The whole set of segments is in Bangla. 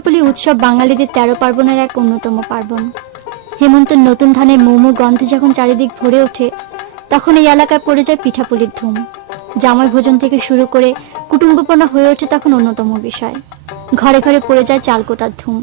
পিঠাপুলি উৎসব বাঙালিদের 13 পার্বণের এক অন্যতম পার্বণ। হেমন্তের নতুন ধানের মৌমৌ গন্ধে যখন চারিদিক ভরে ওঠে, তখন এই এলাকায় পড়ে যায় পিঠাপুলির ধুম। জামাই ভোজন থেকে শুরু করে কুটুম্বপনা হয়ে ওঠে তখন অন্যতম বিষয়। ঘরে ঘরে পড়ে যায় চালকোটার ধুম।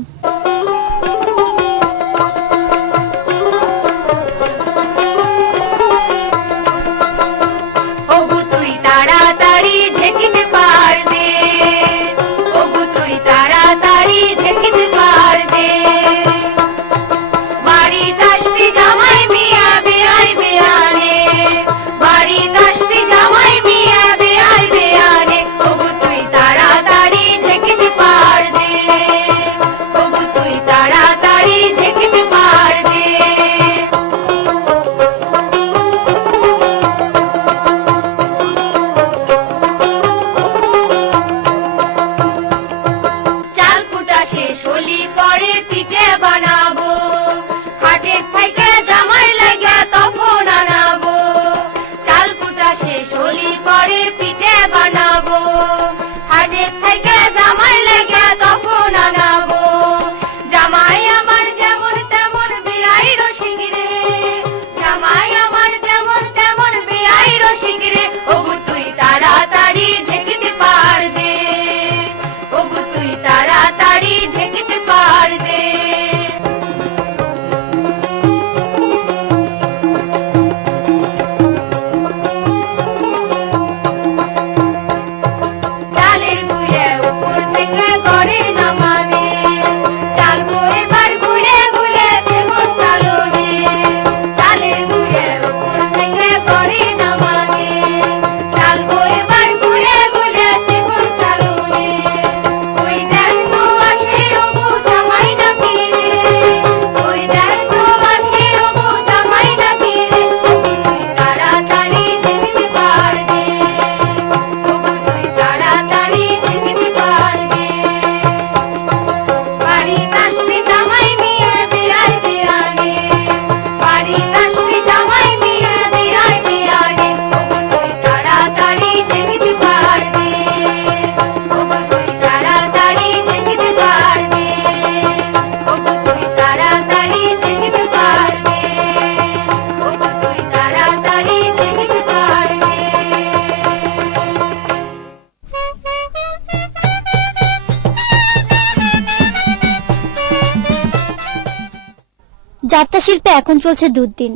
যাত্রা শিল্পে এখন চলছে দুর্দিন।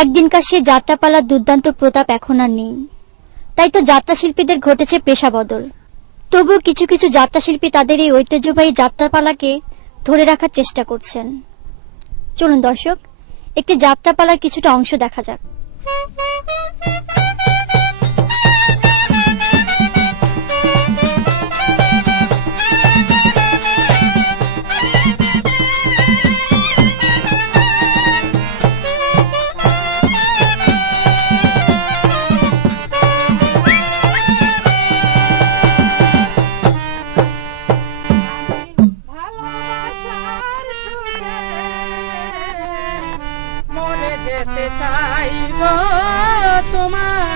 একদিনকার সে যাত্রাপালার দুর্দান্ত প্রতাপ এখন আর নেই। তাই তো যাত্রা শিল্পীদের ঘটেছে পেশা বদল। তবুও কিছু কিছু যাত্রা শিল্পী তাদের এই ঐতিহ্যবাহী যাত্রাপালাকে ধরে রাখার চেষ্টা করছেন। চলুন দর্শক, একটি যাত্রাপালার কিছুটা অংশ দেখা যাক। যেতে চাই গো তোমার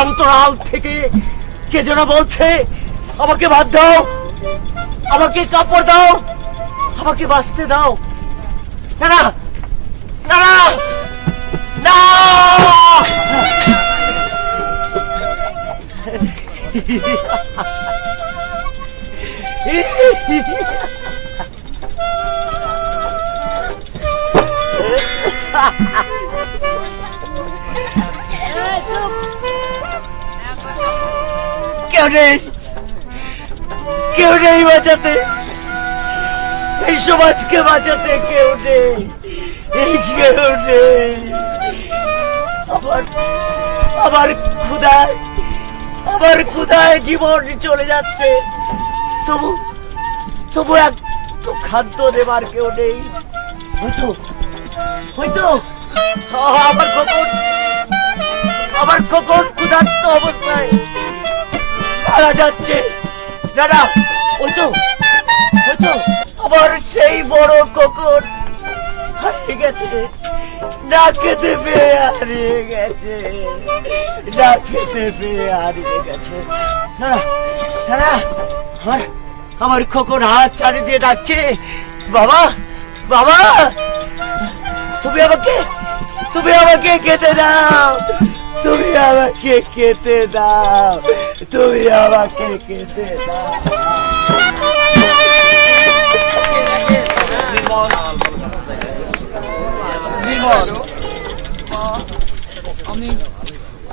অন্তরাল থেকে কে যেন বলছে, আমাকে ভাত দাও, আমাকে কাপড় দাও, আমাকে বাঁচতে দাও। না না না না না, কেউ নেই, কেউ নেই বাঁচাতে, এই সমাজকে বাঁচাতে কেউ নেই, এই কেউ নেই। আমার আমার ক্ষুধায়, আমার ক্ষুধায় জীবন চলে যাচ্ছে, তবু তবু একটু খাদ্য দেবার কেউ নেই। হয়তো হয়তো আমার খোকন ক্ষুধার্ত অবস্থায় মারা যাচ্ছে। দাদা হয়তো হয়তো আমার সেই বড় খোকন হারিয়ে গেছে, না খেতে পেয়ে হারিয়ে গেছে, না খেতে পেয়ে হারিয়ে গেছে। দাদা আমার খোকন হাত ছাড়ি দিয়ে ডাকছে, বাবা বাবা, তুমি আমাকে খেতে দাও, তুমি আমাকে খেতে দাও, তুমি আমাকে খেতে দাও।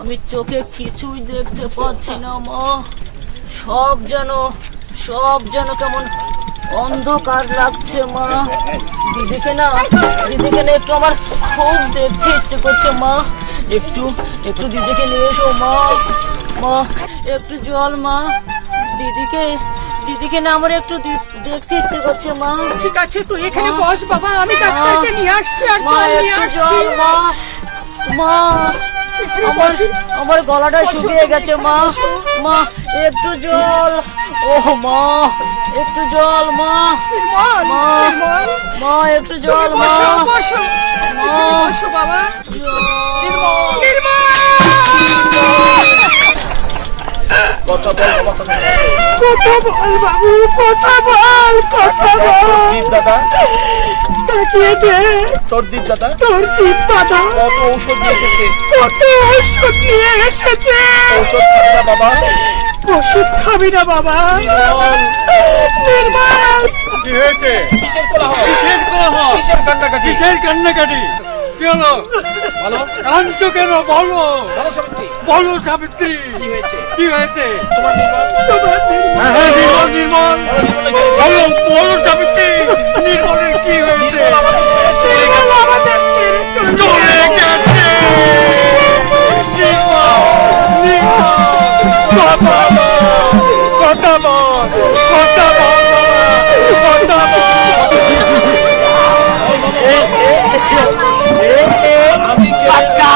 আমি চোখে কিছুই দেখতে পাচ্ছি না মা, সব যেন কেমন অন্ধকার লাগছে মা। দিদিকে না একটু আমার খুব দেখতে ইচ্ছে করছে মা, একটু দিদিকে নিয়ে এসো মা। মা একটু জল মা, দিদিকে না আমার একটু দেখতে ইচ্ছে করছে মা। ঠিক আছে, তুই এখানে বস বাবা, আমি ডাক্তারকে নিয়ে আসছি। আর মা একটু জল মা, মা আমার গলাটা শুকিয়ে গেছে মা, মা একটু জল, ও মা একটু জল মা, মা একটু জল মা, বাবা। কথা বল বাবা, কথা বল বাবু, কথা বল, কথা বল দাদা। তাকিয়ে দে তোর দীপ দাদা, তোর দীপ দাদা কত ঔষধ নিয়ে এসেছে, কত ওষুধ নিয়ে এসেছে। ঔষধ খাবে না বাবা, ওষুধ খাবি না বাবা। নির্মল, কি হয়েছে? কিসের কোলাহল? কিসের কান্নাকাটি? কি হলো? বলো, কাঁদছো কেন? বলো বলো সাবিত্রী, বলো সাবিত্রী, কি হয়েছে? কি হয়েছে? তোমার নির্মল, তোমার নির্মল, বলো বলো সাবিত্রী, নির্মলের কি হয়েছে? আমাদের ছেড়ে চলে গেছে। নির্মল আমাদের ছেড়ে চলে গেছে। কথা বল, কথা বল, কথা বল, কথা বল। পাক্কা,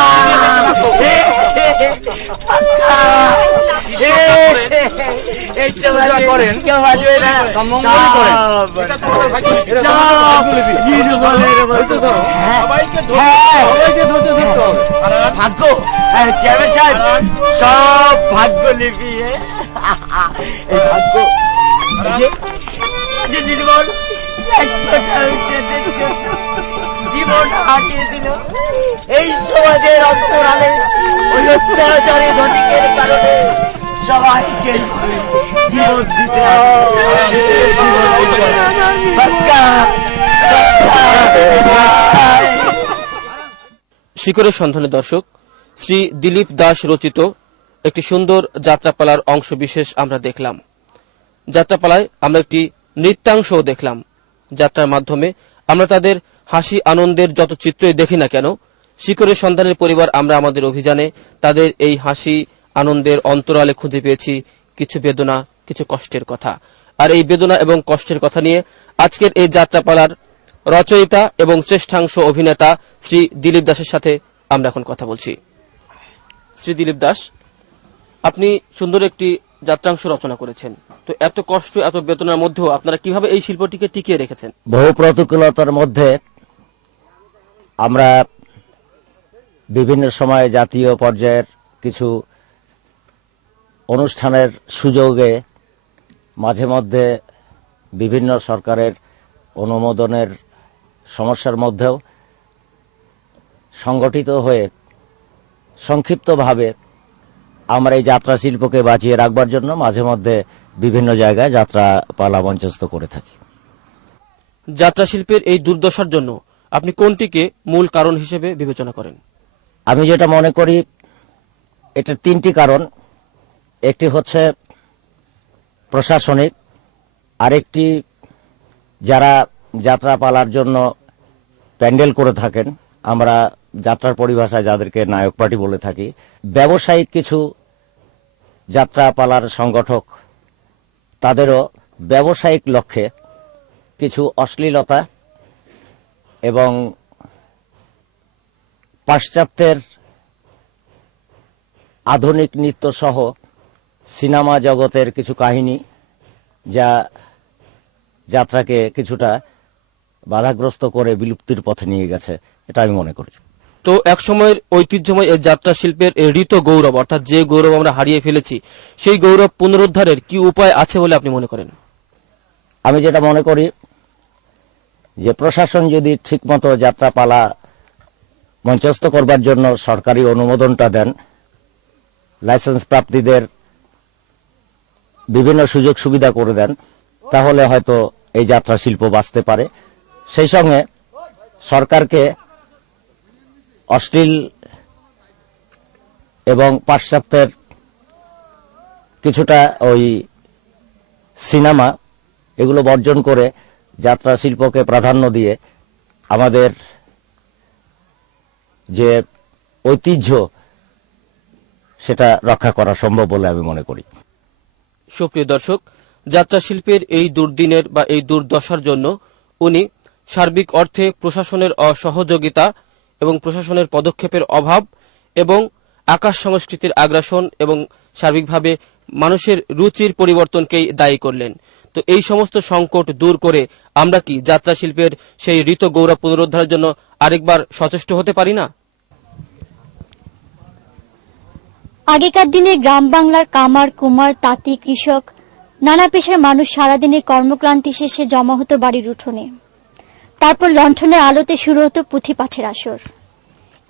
করেন কেউ আসবে না, মঙ্গল করেন, ভাগ্য চেয়ারম্যান সাহেব, সব ভাগ্য লিপি। এই ভাগ্য নির্মল জীবন হারিয়ে দিল এই সমাজের অন্তরালে, ওই অত্যাচারী ধনিকের কারণে সবাইকে জীবন দিতে শিকড়ের সন্ধানে দর্শক, শ্রী দিলীপ দাস রচিত একটি সুন্দর যাত্রাপালার অংশ বিশেষ আমরা দেখলাম। যাত্রাপালায় আমরা একটি নৃত্যাংশও দেখলাম। যাত্রার মাধ্যমে আমরা তাদের হাসি আনন্দের যত চিত্রই দেখি না কেন, শিকড়ের সন্ধানের পরিবার আমরা আমাদের অভিযানে তাদের এই হাসি আনন্দের অন্তরালে খুঁজে পেয়েছি কিছু বেদনা, কিছু কষ্টের কথা। আর এই বেদনা এবং কষ্টের কথা নিয়ে আজকের এই যাত্রাপালার রচয়িতা এবং শ্রেষ্ঠাংশ অভিনেতা শ্রী দিলীপ দাসের সাথে আমরা এখন কথা বলছি। শ্রী দিলীপ দাস, আপনি সুন্দর একটি যাত্রাংশ রচনা করেছেন, তো এত কষ্ট এত বেদনার মধ্যেও আপনারা কিভাবে এই শিল্পটিকে টিকিয়ে রেখেছেন? বহু প্রতিকূলতার মধ্যে আমরা বিভিন্ন সময়ে জাতীয় পর্যায়ের কিছু অনুষ্ঠানের সুযোগে মাঝে মধ্যে বিভিন্ন সরকারের অনুমোদনের সমস্যার মধ্যেও সংগঠিত হয়ে সংক্ষিপ্তভাবে আমরা এই যাত্রা শিল্পকে বাঁচিয়ে রাখবার জন্য মাঝে মধ্যে বিভিন্ন জায়গায় যাত্রা পালা মঞ্চস্থ করে থাকি। যাত্রা শিল্পের এই দুর্দশার জন্য আপনি কোনটিকে মূল কারণ হিসেবে বিবেচনা করেন? আমি যেটা মনে করি, এটার তিনটি কারণ। একটি হচ্ছে প্রশাসনিক, আরেকটি যারা যাত্রা পালার জন্য প্যান্ডেল করে থাকেন, আমরা যাত্রার পরিভাষায় যাদেরকে নায়ক পার্টি বলে থাকি, ব্যবসায়িক কিছু যাত্রা পালার সংগঠক তাদেরও ব্যবসায়িক লক্ষ্যে কিছু অশ্লীলতা এবং পাশ্চাত্যের আধুনিক নৃত্য সহ সিনেমা জগতের কিছু কাহিনী যা যাত্রাকে কিছুটা বাধাগ্রস্ত করে বিলুপ্তির পথে নিয়ে গেছে, এটা আমি মনে করি। তো এক সময়ের ঐতিহ্যময় এই যাত্রা শিল্পের এই ঋত গৌরব, অর্থাৎ যে গৌরব আমরা হারিয়ে ফেলেছি, সেই গৌরব পুনরুদ্ধারের কি উপায় আছে বলে আপনি মনে করেন? আমি যেটা মনে করি যে প্রশাসন যদি ঠিকমতো যাত্রাপালা মঞ্চস্থ করবার জন্য সরকারি অনুমোদনটা দেন, লাইসেন্স প্রাপ্তিদের বিভিন্ন সুযোগ সুবিধা করে দেন, তাহলে হয়তো এই যাত্রা শিল্প বাঁচতে পারে। সেই সঙ্গে সরকারকে অশ্লীল এবং পাশ্চাত্যের কিছুটা ওই সিনেমা এগুলো বর্জন করে যাত্রা শিল্পকে প্রাধান্য দিয়ে আমাদের যে ঐতিহ্য সেটা রক্ষা করা সম্ভব বলে আমি মনে করি। সুপ্রিয় দর্শক, যাত্রা শিল্পের এই দুর্দিনের বা এই দুর্দশার জন্য উনি সার্বিক অর্থে প্রশাসনের অসহযোগিতা এবং প্রশাসনের পদক্ষেপের অভাব এবং আকাশ সংস্কৃতির আগ্রাসন এবং সার্বিকভাবে মানুষের রুচির পরিবর্তনকেই দায়ী করলেন। তো এই সমস্ত সংকট দূর করে আমরা কি যাত্রা শিল্পের সেই ঋত গৌরব পুনরুদ্ধারের জন্য আরেকবার সচেষ্ট হতে পারি না? আগেকার দিনে গ্রাম বাংলার কামার, কুমার, তাঁতি, কৃষক, নানা পেশার মানুষ সারাদিনের কর্মক্লান্তি শেষে জমা হতো বাড়ির উঠোনে। তারপর লণ্ঠনের আলোতে শুরু হতো পুঁথি পাঠের আসর।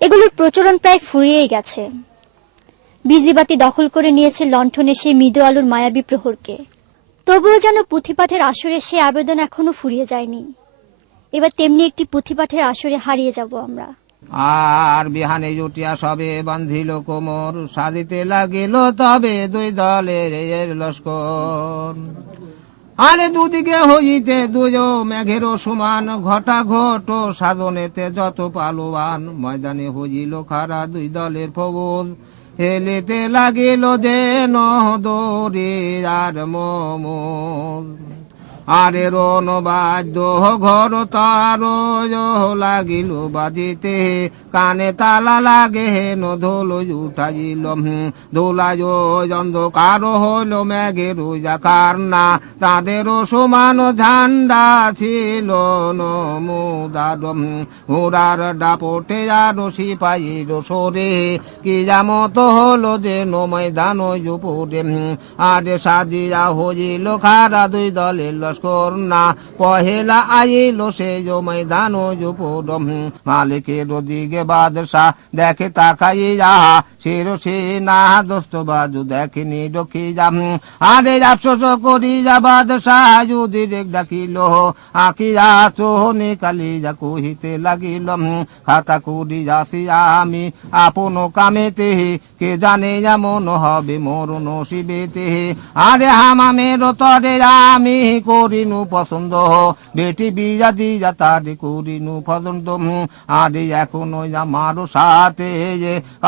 এগুলোর প্রচলন প্রায় ফুরিয়েই গেছে। বিজলিবাতি দখল করে নিয়েছে লণ্ঠনের সেই মৃদু আলোর মায়াবী প্রহরকে। তবুও যেন পুঁথিপাঠের আসরে সে আবেদন এখনো ফুরিয়ে যায়নি। এবার তেমনি একটি পুঁথিপাঠের আসরে হারিয়ে যাব আমরা। আর বিহানে জুটিয়া সবে বান্ধিল কোমর, সাজিতে লাগিল তবে দুই দলের লস্কর। আরে দুদিকে হইতে দুজ মেঘেরও সমান, ঘটা ঘট সাধনেতে যত পালোয়ান। ময়দানে হইল খারা দুই দলের ফৌজ, হেলেতে লাগিল যে নহদরে আর মমল। আরে রন বাদ্য ঘর তার লাগিল বাজিতে, কানে তালা লাগে হেন ধোল উঠাইল। ধোলায় অন্ধকার হইল মেঘের জাকার না, তাদেরও সমান ঝান্ডা ছিল নমুদার। হুরার ডাপটে আর সিপাহীর সরে, কি জামত হলো যে ময়দান উপরে। আরে সাজিয়া হইল খারা দুই দলের লস্কর না, পহেলা আইল সে ময়দান উপর। মালিকের দিকে বাদশাহ দেখে তাকাইয়া, সে না দোস্ত বাজু দেখেনি ডকি যাম। আরে আফসোস করি যা বাদশাহ যদি ডাকিল, আঁকিয়া সোহনে কালিয়া কহিতে লাগিল। খাতা করি যাসি আমি আপন কামেতে, কে জানে যেমন হবে মোর নসিবেতে। আরে হামামের তরে আমি করিনু পছন্দ, বেটি বিয়া দিয়া তারে করিনু পছন্দ। আরে এখনো আমারও সাথে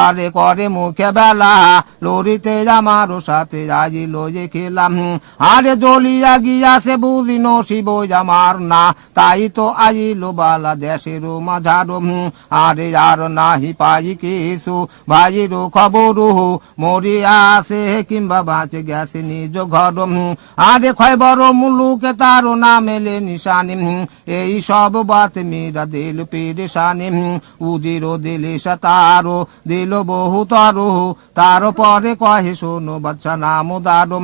আরে করে মুখে বেলা, লড়িতে আমারও সাথে আইল যে খেলাম। আরে জ্বলিয়া গিয়াছে বুঝি নসিব আমার না, তাই তো আইল বালা দেশের মাঝার। আরে আর নাহি পাই কিছু ভাইয়েরও খবর, মরিয়া আছে কিংবা বাঁচে গেছে নিজ ঘর। আরে ক্ষয় বড় মুলুকে তার নামেলে নিশানি, এই সব বাত মেরা দিল পেরেশানি। উজি চির দিলি তারো দিল বহু তরু, তারপরে কহে শোনো বাচ্চা নাম দারু,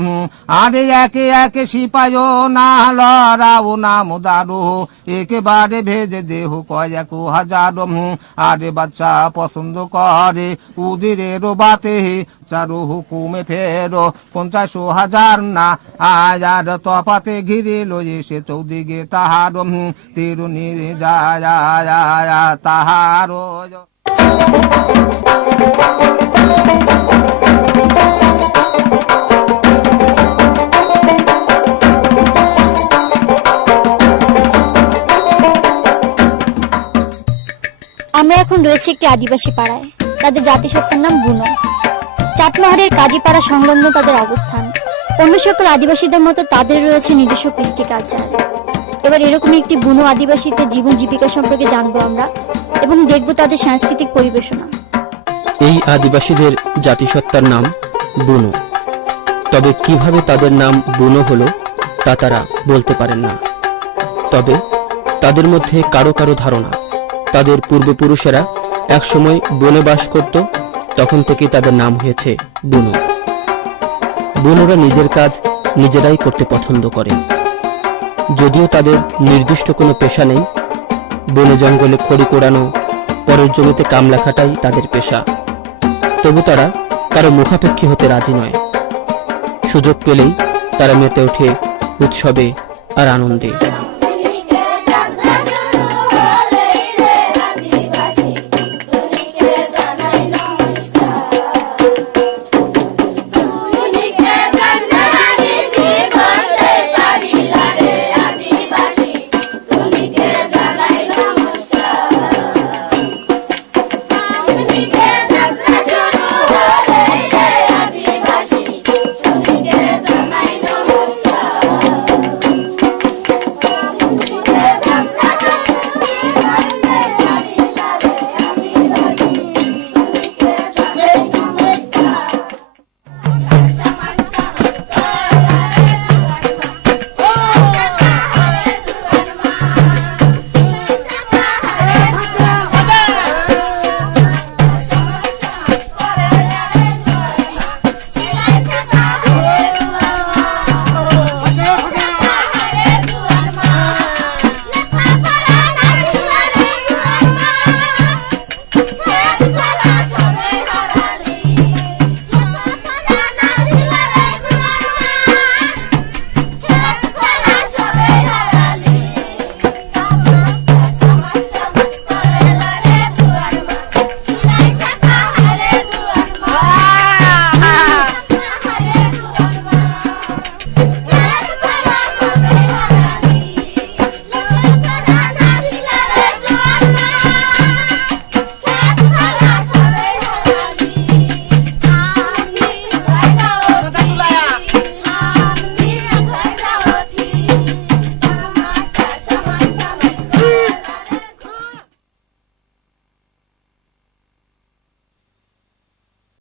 আরে একে একে সিপাই না লড়াও নাম দারু, একেবারে ভেজে দেহ কয়েক হাজার, আরে বাচ্চা পছন্দ করে উদিরের বাতে, চারু হুকুমে ফেরো 50,000 না আয়ার তফাতে ঘিরে লয়ে সে চৌদিকে তাহার, তিরুনি যায় তাহার। আমরা এখন রয়েছে একটি আদিবাসী পাড়ায়। তাদের জাতিসত্তার নাম বুনো। চাটমোহরের কাজীপাড়া সংলগ্ন তাদের অবস্থান। অন্য সকল আদিবাসীদের মতো তাদের রয়েছে নিজস্ব কৃষ্টি কালচার। এবার এরকমই একটি বুনো আদিবাসীদের জীবন জীবিকা সম্পর্কে জানবো আমরা এবং দেখবো তাদের সাংস্কৃতিক পরিবেশনা। এই আদিবাসীদের জাতিসত্তার নাম বুনো। তবে কিভাবে তাদের নাম বুনো হলো তা তারা বলতে পারেন না। তবে তাদের মধ্যে কারো কারো ধারণা তাদের পূর্বপুরুষেরা একসময় বনে বাস করত, তখন থেকেই তাদের নাম হয়েছে বুনো। বুনোরা নিজের কাজ নিজেরাই করতে পছন্দ করে। যদিও তাদের নির্দিষ্ট কোনো পেশা নেই, বনে জঙ্গলে খড়ি কোড়ানো, পরের জমিতে কাম লেখাটাই তাদের পেশা। তবু তারা কারো মুখাপেক্ষী হতে রাজি নয়। সুযোগ পেলেই তারা মেতে ওঠে উৎসবে আর আনন্দে।